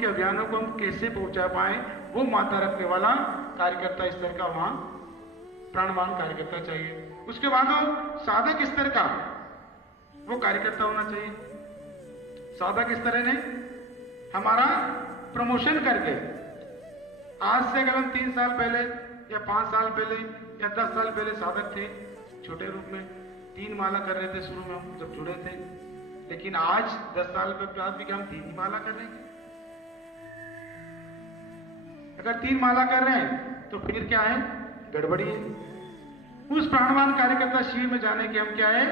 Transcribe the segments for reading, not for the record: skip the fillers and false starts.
उनके अभियानों को हम कैसे पहुंचा पाए, वो माता रखने वाला कार्यकर्ता स्तर का वहां प्राणवान कार्यकर्ता चाहिए। उसके बाद वो साधक स्तर का वो कार्यकर्ता होना चाहिए। साधक स्तर है हमारा प्रमोशन करके, आज से अगर हम 3 साल पहले या 5 साल पहले या 10 साल पहले साधक थे, छोटे रूप में 3 माला कर रहे थे शुरू में हम जब जुड़े थे, लेकिन आज 10 साल के बाद भी क्या हम 3 ही माला कर रहे हैं? अगर 3 माला कर रहे हैं तो फिर क्या है, गड़बड़ी है। उस प्राणवान कार्यकर्ता शिविर में जाने के हम क्या है,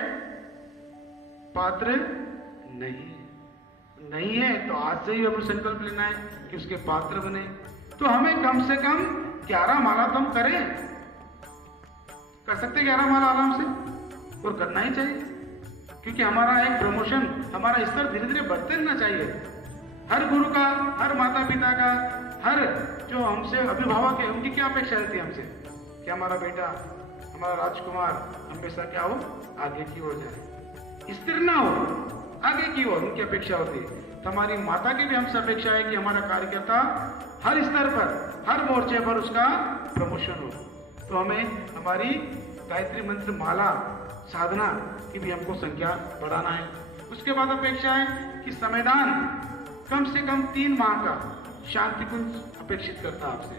पात्र नहीं है। तो आज से ही हमें संकल्प लेना है कि उसके पात्र बने। तो हमें कम से कम 11 माला तो हम करें, कर सकते 11 माला आराम से, और करना ही चाहिए, क्योंकि हमारा एक प्रमोशन, हमारा स्तर धीरे धीरे बढ़ते रहना चाहिए। हर गुरु का, हर माता पिता का, हर जो हमसे अभिभावक है, उनकी क्या अपेक्षा रहती है हमसे कि हमारा बेटा, हमारा राजकुमार हमेशा क्या हो, आगे की ओर जाए, स्थिर ना हो, आगे की ओर उनकी अपेक्षा होती है। तो हमारी माता की भी हमसे अपेक्षा है कि हमारा कार्यकर्ता हर स्तर पर, हर मोर्चे पर उसका प्रमोशन हो। तो हमें हमारी गायत्री मंत्र माला साधना की भी हमको संख्या बढ़ाना है। उसके बाद अपेक्षा है कि संविधान कम से कम 3 माह का शांति कुंज अपेक्षित करता है आपसे।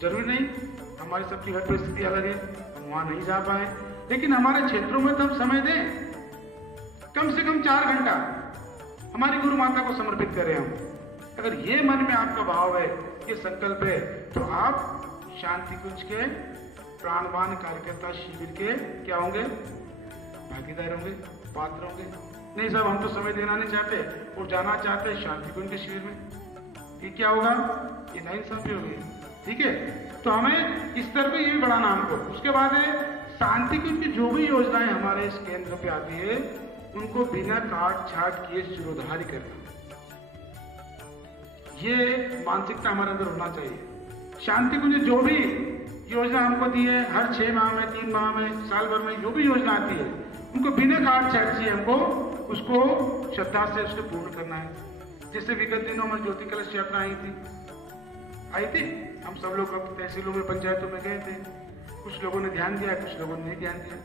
जरूरी नहीं, हमारी सबकी हर परिस्थिति अलग है, हम वहां नहीं जा पाए, लेकिन हमारे क्षेत्रों में तो हम समय दें, कम से कम 4 घंटा हमारी गुरु माता को समर्पित करें हम। अगर ये मन में आपका भाव है, ये संकल्प है, तो आप शांति कुंज के प्राणवान कार्यकर्ता शिविर के क्या होंगे, भागीदार होंगे, पात्र होंगे। नहीं साहब, हम तो समय देना नहीं चाहते और जाना चाहते हैं शांति कुंज के शिविर में, ये क्या होगा, ये नाइंसाफी होगी। ठीक है, तो हमें इस स्तर पे ये भी बढ़ाना हमको। उसके बाद है शांति कुंज की जो भी योजनाएं हमारे इस केंद्र पे आती है, उनको बिना काट छाट किए शिरोधार्य करना, ये मानसिकता हमारे अंदर होना चाहिए। शांति कुंज जो भी योजना हमको दी है, हर 6 माह में, 3 माह में, साल भर में जो भी योजना आती है, उनको बिना काट छाट किए हमको उसको श्रद्धा से उसको पूर्ण करना है। जैसे विगत दिनों में ज्योति कलश यात्रा आई थी, हम सब लोग अब तहसीलों में, पंचायतों में गए थे, कुछ लोगों ने ध्यान दिया, कुछ लोगों ने नहीं ध्यान दिया।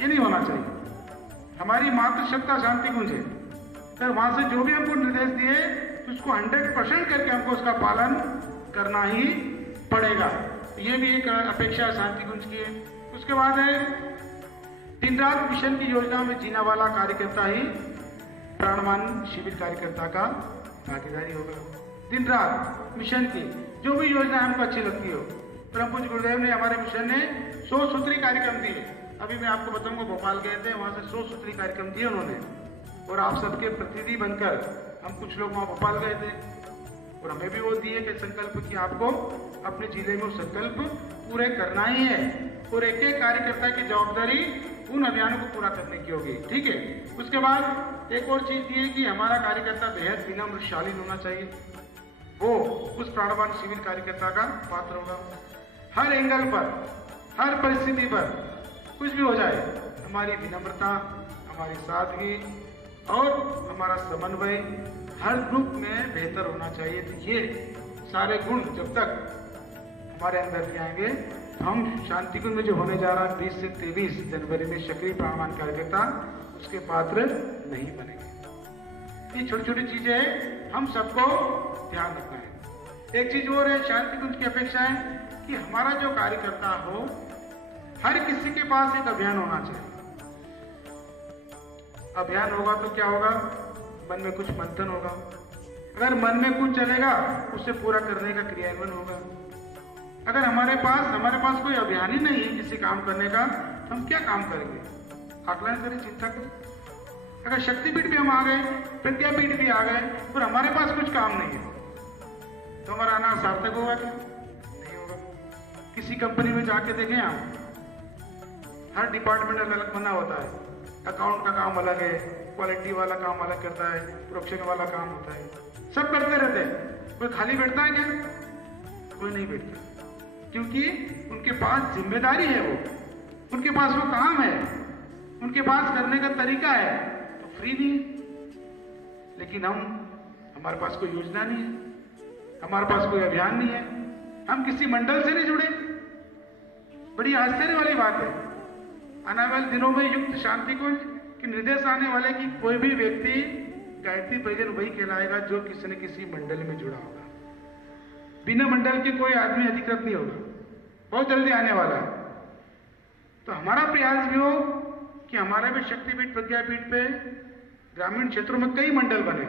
ये नहीं होना चाहिए। हमारी मातृसत्ता शांति कुंज है, तो वहां से जो भी हमको निर्देश दिए, तो उसको 100% करके हमको उसका पालन करना ही पड़ेगा। ये भी एक अपेक्षा शांति कुंज की है। उसके बाद है दिन रात मिशन की योजना में जीने वाला कार्यकर्ता ही प्राणवान शिविर कार्यकर्ता का भागीदारी होगा। दिन रात मिशन की जो भी योजना हमको अच्छी लगती हो, परम पूज्य गुरुदेव ने, हमारे मिशन ने 100 सूत्री कार्यक्रम दिए। अभी मैं आपको बताऊंगा, भोपाल गए थे, वहां से 100 सूत्री कार्यक्रम दिए उन्होंने, और आप सबके प्रतिनिधि बनकर हम कुछ लोग वहां भोपाल गए थे, और हमें भी वो दिए कि संकल्प कि आपको अपने जिले में संकल्प पूरे करना ही है, और एक एक कार्यकर्ता की जवाबदारी उन अभियानों को पूरा करने की होगी। ठीक है, उसके बाद एक और चीज ये कि हमारा कार्यकर्ता बेहद विनम्र शालीन होना चाहिए, वो उस प्राणवान शिविर कार्यकर्ता का पात्र होगा। हर एंगल पर, हर परिस्थिति पर, कुछ भी हो जाए, हमारी विनम्रता, हमारी सादगी और हमारा समन्वय हर ग्रुप में बेहतर होना चाहिए। तो ये सारे गुण जब तक हमारे अंदर नहीं आएंगे, हम शांति कुंज में जो होने जा रहा है 20 से 23 जनवरी में सक्रिय प्राणवान कार्यकर्ता, उसके पात्र नहीं बनेंगे। ये छोटी छोटी चीजें हम सबको ध्यान रखना है। एक चीज और है, शांति कुंज की अपेक्षा है कि हमारा जो कार्यकर्ता हो, हर किसी के पास एक अभियान होना चाहिए। अभियान होगा तो क्या होगा, मन में कुछ मंथन होगा। अगर मन में कुछ चलेगा, उसे पूरा करने का क्रियान्वयन होगा। अगर हमारे पास कोई अभियान ही नहीं है किसी काम करने का, तो हम क्या काम करेंगे? आकलन करें, चिंता करें। अगर शक्तिपीठ भी हम आ गए, विद्यापीठ भी आ गए, और हमारे पास कुछ काम नहीं है, तो हमारा आना सार्थक होगा क्या? नहीं होगा। किसी कंपनी में जाके देखें आप, हर डिपार्टमेंट अलग अलग बना होता है। अकाउंट का काम अलग है, क्वालिटी वाला काम अलग करता है, प्रोडक्शन वाला काम होता है, सब करते रहते हैं। कोई खाली बैठता है क्या? कोई नहीं बैठता, क्योंकि उनके पास जिम्मेदारी है, वो उनके पास वो काम है, उनके पास करने का तरीका है, तो फ्री नहीं है। लेकिन हमारे पास कोई योजना नहीं है, हमारे पास कोई अभियान नहीं है, हम किसी मंडल से नहीं जुड़े। बड़ी आश्चर्य वाली बात है। आने वाले दिनों में युक्त शांति कुंज के निर्देश आने वाले कि कोई भी व्यक्ति गायत्री परिजन वही कहलाएगा जो किसी न किसी मंडल में जुड़ा होगा। बिना मंडल के कोई आदमी अधिकृत नहीं होगा, बहुत जल्दी आने वाला है। तो हमारा प्रयास भी हो कि हमारे भी शक्तिपीठ प्रज्ञापीठ पे ग्रामीण क्षेत्रों में कई मंडल बने।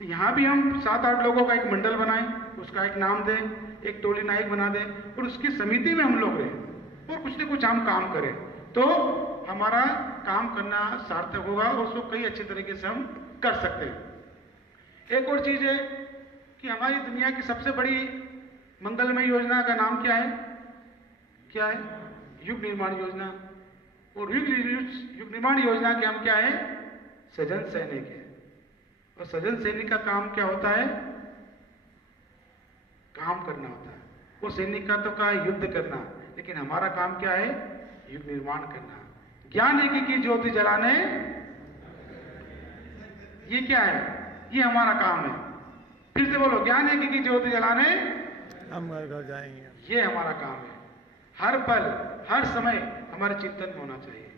तो यहाँ भी हम 7-8 लोगों का एक मंडल बनाएं, उसका एक नाम दें, एक टोली नायक बना दें और उसकी समिति में हम लोग रहें और कुछ न कुछ हम काम करें, तो हमारा काम करना सार्थक होगा और उसको कई अच्छे तरीके से हम कर सकते हैं। एक और चीज है कि हमारी दुनिया की सबसे बड़ी मंगलमय योजना का नाम क्या है? क्या है? युग निर्माण योजना। और युग निर्माण योजना के हम क्या है? सजन सैनिक है। और सजन सैनिक का काम क्या होता है? काम करना होता है। वो सैनिक का तो क्या है? युद्ध करना, लेकिन हमारा काम क्या है? युग निर्माण करना। ज्ञान एक की ज्योति जलाने, ये क्या है? ये हमारा काम है। फिर से बोलो, ज्ञान एक की ज्योति जलाने हम घर घर जाएंगे, ये हमारा काम है। हर पल हर समय हमारे चिंतन में होना चाहिए।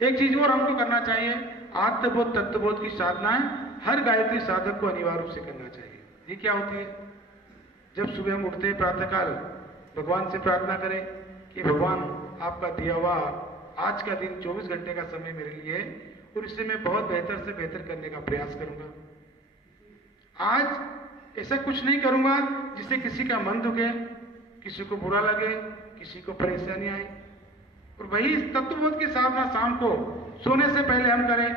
एक चीज और हमको करना चाहिए, आत्मबोध तत्वबोध की साधना हर गायत्री साधक को अनिवार्य रूप से करना चाहिए। ये क्या होती है? जब सुबह हम उठते हैं प्रातःकाल, भगवान से प्रार्थना करें कि भगवान आपका दिया हुआ आज का दिन 24 घंटे का समय मेरे लिए और इससे मैं बहुत बेहतर से बेहतर करने का प्रयास करूंगा। आज ऐसा कुछ नहीं करूंगा जिससे किसी का मन दुखे, किसी को बुरा लगे, किसी को परेशानी आए। और वही तत्वबोध की साधना शाम को सोने से पहले हम करें,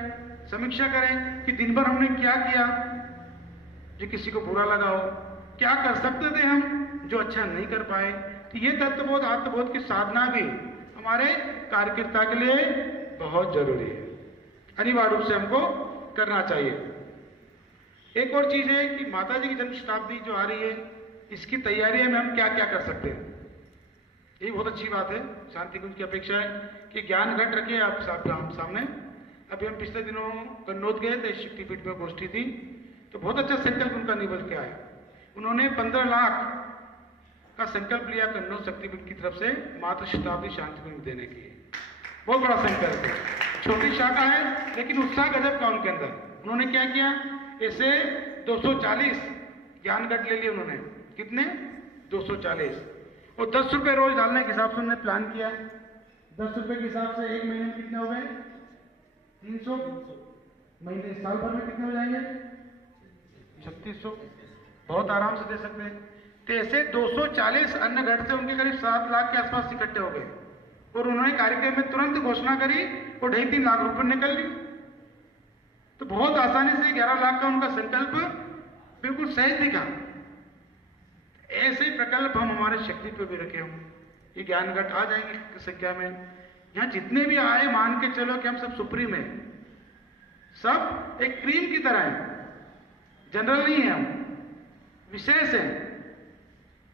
समीक्षा करें कि दिन भर हमने क्या किया जो किसी को बुरा लगा हो, क्या कर सकते थे हम जो अच्छा नहीं कर पाए। तो ये तत्वबोध आत्मबोध की साधना भी हमारे कार्यकर्ता के लिए बहुत जरूरी है, अनिवार्य रूप से हमको करना चाहिए। एक और चीज है कि माता जी की जन्म शताब्दी जो आ रही है, इसकी तैयारी में हम क्या क्या कर सकते हैं। ये बहुत अच्छी बात है। शांति कुंज की अपेक्षा है कि ज्ञान घट रखे आप सामने। अभी हम पिछले दिनों कन्नौज गए थे, शक्तिपीठ में गोष्ठी थी, तो बहुत अच्छा संकल्प उनका निभल के आया। उन्होंने 15 लाख का संकल्प लिया कन्नौज शक्तिपीठ की तरफ से मातृ शताब्दी शांति कुंज देने की। बहुत बड़ा संकल्प है, छोटी शाखा है लेकिन उत्साह गजब का उनके अंदर। उन्होंने क्या किया, ऐसे 240 ज्ञान घट ले लिए उन्होंने। कितने? 240। और 10 रुपए रोज डालने के हिसाब से उन्होंने प्लान किया। 10 रुपए के हिसाब से एक महीने में कितने हो गए? 300 महीने, साल भर में कितने हो जाएंगे? 3600। बहुत आराम से दे सकते हैं। तो ऐसे 240 अन्न घट से उनके करीब 7 लाख के आसपास इकट्ठे हो गए और उन्होंने कार्यक्रम में तुरंत घोषणा करी और 2.5-3 लाख रुपए निकल ली। तो बहुत आसानी से 11 लाख का उनका संकल्प बिल्कुल सहज दिखा। ऐसे प्रकल्प हम हमारे शक्ति पे भी रखे हों, ये ज्ञान घट आ जाएंगे संख्या में। यहाँ जितने भी आए मान के चलो कि हम सब सुप्रीम है, सब एक क्रीम की तरह है, जनरल नहीं है, हम विशेष है।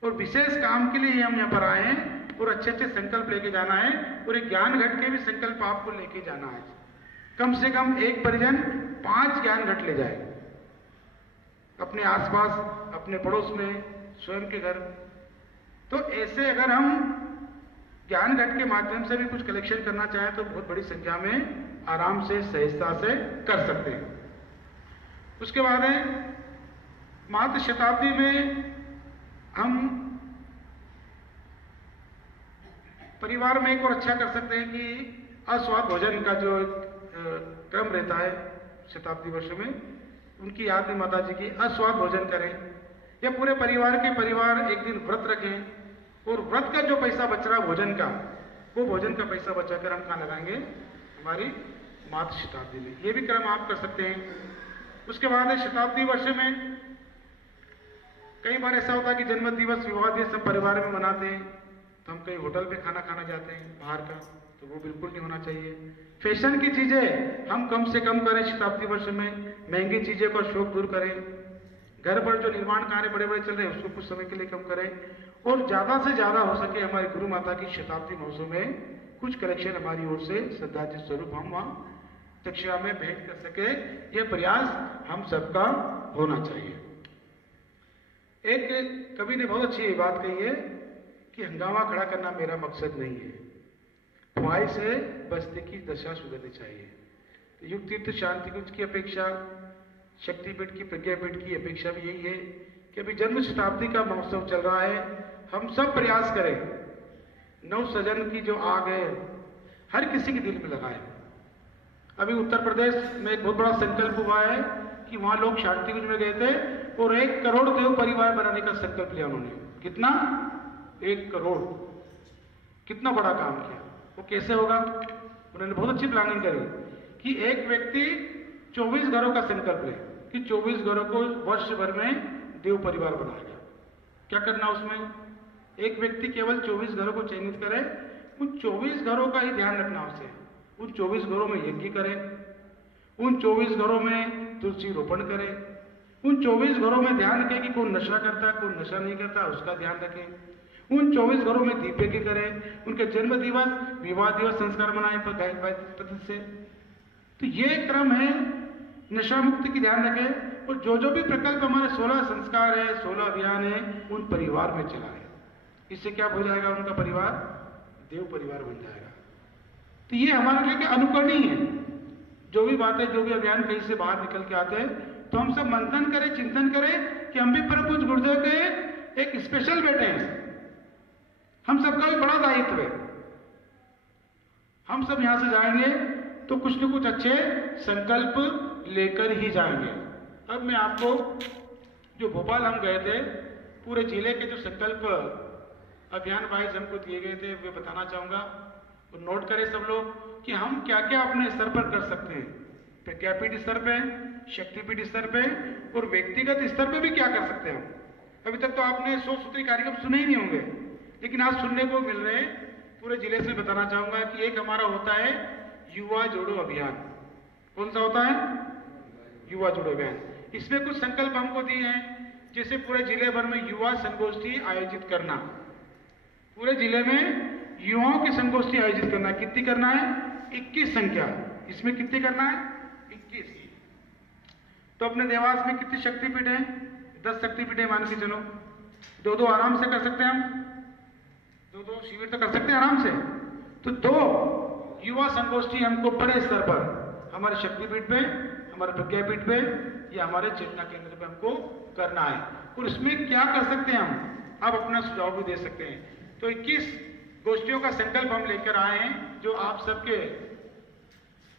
और विशेष काम के लिए हम यहाँ पर आए हैं और अच्छे अच्छे संकल्प लेके जाना है। और एक ज्ञान घट के भी संकल्प आपको लेके जाना है। कम से कम एक परिजन 5 ज्ञान घट ले जाए, अपने आसपास, अपने पड़ोस में, स्वयं के घर। तो ऐसे अगर हम ज्ञान घट के माध्यम से भी कुछ कलेक्शन करना चाहें तो बहुत बड़ी संख्या में आराम से सहजता से कर सकते हैं। उसके बाद है मातृ शताब्दी में हम परिवार में एक और अच्छा कर सकते हैं कि अस्वाद भोजन का जो क्रम रहता है शताब्दी वर्ष में, उनकी याद में माता जी की अस्वाद भोजन करें या पूरे परिवार एक दिन व्रत रखें और व्रत का जो पैसा बच रहा भोजन का, वो भोजन का पैसा बचाकर हम कहाँ लगाएंगे? हमारी मातृ शताब्दी में। ये भी क्रम आप कर सकते हैं। उसके बाद है शताब्दी वर्ष में कई बार ऐसा होता है कि जन्म दिवस, विवाह दिवस सब परिवार में मनाते हैं, तो हम कहीं होटल पे खाना खाना जाते हैं बाहर का, तो वो बिल्कुल नहीं होना चाहिए। फैशन की चीजें हम कम से कम करें शताब्दी वर्ष में, महंगी चीजें का शौक दूर करें। घर पर जो निर्माण कार्य बड़े बड़े चल रहे हैं उसको कुछ समय के लिए कम करें और ज्यादा से ज्यादा हो सके हमारी गुरु माता की शताब्दी महोत्सव में कुछ कलेक्शन हमारी ओर से श्रद्धांजलि स्वरूप हम वहाँ दक्षिणा में भेंट कर सके, ये प्रयास हम सबका होना चाहिए। एक कवि ने बहुत अच्छी बात कही है कि हंगामा खड़ा करना मेरा मकसद नहीं है, ख्वाहिश से बस्ती की दशा सुधरनी चाहिए। तो युग तीर्थ शांति कुंज की अपेक्षा, शक्तिपीठ की, प्रज्ञापीठ की अपेक्षा भी यही है कि अभी जन्म शताब्दी का महोत्सव चल रहा है, हम सब प्रयास करें, नव सजन की जो आग है हर किसी के दिल में लगाए। अभी उत्तर प्रदेश में एक बहुत बड़ा संकल्प हुआ है कि वहां लोग शांति कुंज में गए थे और 1 करोड़ देव परिवार बनाने का संकल्प लिया उन्होंने। कितना? 1 करोड़। कितना बड़ा काम किया। वो कैसे होगा? उन्होंने बहुत अच्छी प्लानिंग करी कि एक व्यक्ति 24 घरों का संकल्प ले कि 24 घरों को वर्ष भर में देव परिवार बनाएगा। क्या करना उसमें? एक व्यक्ति केवल 24 घरों को चयनित करे, उन 24 घरों का ही ध्यान रखना उसे, उन 24 घरों में यज्ञ करे, उन 24 घरों में तुलसी रोपण करे, उन 24 घरों में ध्यान रखे कि कौन नशा करता है, कौन नशा नहीं करता, उसका ध्यान रखे, उन 24 घरों में दीप यज्ञ करें, उनके जन्म दिवस, विवाह दिवस संस्कार मनाए पद्धति से। तो ये क्रम है, नशा मुक्ति की ध्यान रखें। और जो भी प्रकल्प हमारे 16 संस्कार है, 16 अभियान है, उन परिवार में चला है। इससे क्या हो जाएगा? उनका परिवार देव परिवार बन जाएगा। तो ये हमारे लिए अनुकरणीय है। जो भी बातें, जो भी अभियान कहीं से बाहर निकल के आते हैं, तो हम सब मंथन करें, चिंतन करें कि हम भी परम पूज्य गुरुदेव के एक स्पेशल बेटे हैं। हम सबका भी बड़ा दायित्व है। हम सब यहां से जाएंगे तो कुछ न कुछ अच्छे संकल्प लेकर ही जाएंगे। अब मैं आपको, जो भोपाल हम गए थे, पूरे जिले के जो संकल्प अभियान वाइज हमको दिए गए थे वे बताना चाहूंगा। तो नोट करें सब लोग कि हम क्या क्या अपने स्तर पर कर सकते हैं। प्रज्ञापीठ स्तर पे, शक्तिपीठ स्तर पे और व्यक्तिगत स्तर पे भी क्या कर सकते हैं हम। अभी तक तो आपने 100 सूत्री कार्यक्रम सुने ही नहीं होंगे, लेकिन आज सुनने को मिल रहे हैं। पूरे जिले से बताना चाहूंगा कि एक हमारा होता है युवा जोड़ो अभियान। कौन सा होता है? युवा जोड़ो अभियान। इसमें कुछ संकल्प हमको दिए हैं, जैसे पूरे जिले भर में युवा संगोष्ठी आयोजित करना। पूरे जिले में युवाओं की संगोष्ठी आयोजित करना। कितनी करना है? 21 संख्या। इसमें कितनी करना है? 21। तो अपने देवास में कितनी शक्तिपीठ है? 10 शक्तिपीठ है मान के चलो। 2-2 आराम से कर सकते हैं हम, 2-2 शिविर तो कर सकते हैं आराम से। तो 2 युवा संगोष्ठी हमको बड़े स्तर पर हमारे शक्तिपीठ पे, हमारे प्रज्ञापीठ पे या हमारे चेतना केंद्र पे हमको करना है। और इसमें क्या कर सकते हैं हम? आप अपना सुझाव भी दे सकते हैं। तो 21 गोष्ठियों का संकल्प हम लेकर आए हैं, जो आप सबके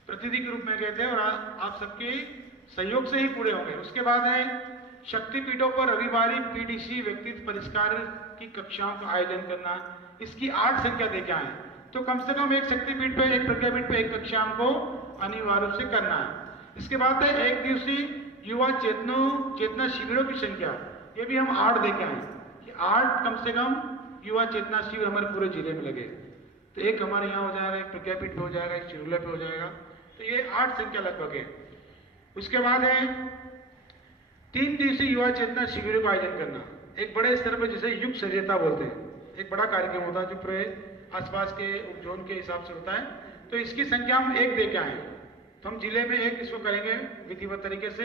प्रतिनिधि के रूप में गए थे और आप सबके सहयोग से ही पूरे होंगे। उसके बाद है शक्तिपीठों पर रविवारी पीडीसी व्यक्तित्व परिष्कार की कक्षाओं का आयोजन करना। इसकी 8 संख्या देके आए, तो कम से कम एक शक्तिपीठ पे, एक प्रज्ञापीठ पे एक कक्षा हमको अनिवार्य रूप से करना है। इसके बाद है 1 दिवसीय युवा चेतना शिविरों की संख्या। ये भी हम 8 देके आए कि 8 कम से कम युवा चेतना शिविर हमारे पूरे जिले में लगे। तो एक हमारे यहाँ हो जाएगा, एक प्रज्ञापीठ पे हो जाएगा, एक शिरुला पे हो जाएगा। तो ये 8 संख्या लगभग है। उसके बाद है 3 दिवसीय युवा चेतना शिविरों का आयोजन करना, एक बड़े स्तर पर, जिसे युग सचेता बोलते हैं। एक बड़ा कार्यक्रम होता है जो पूरे आसपास के उपजोन के हिसाब से होता है। तो इसकी संख्या हम 1 दे के आए, तो हम जिले में 1 इसको करेंगे विधिवत तरीके से।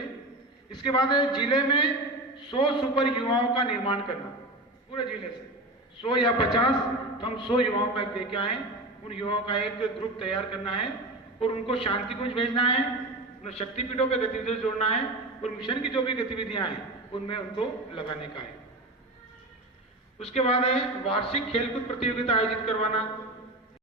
इसके बाद है जिले में 100 सुपर युवाओं का निर्माण करना, पूरे जिले से 100 या 50, तो हम 100 युवाओं का एक दे के आए। उन युवाओं का एक ग्रुप तैयार करना है और उनको शांति कुंज भेजना है, उन्हें शक्तिपीठों पे गतिविधियों से जोड़ना है और मिशन की जो भी गतिविधियां हैं उनमें उनको लगाने का है। उसके बाद है वार्षिक खेलकूद प्रतियोगिता आयोजित करवाना।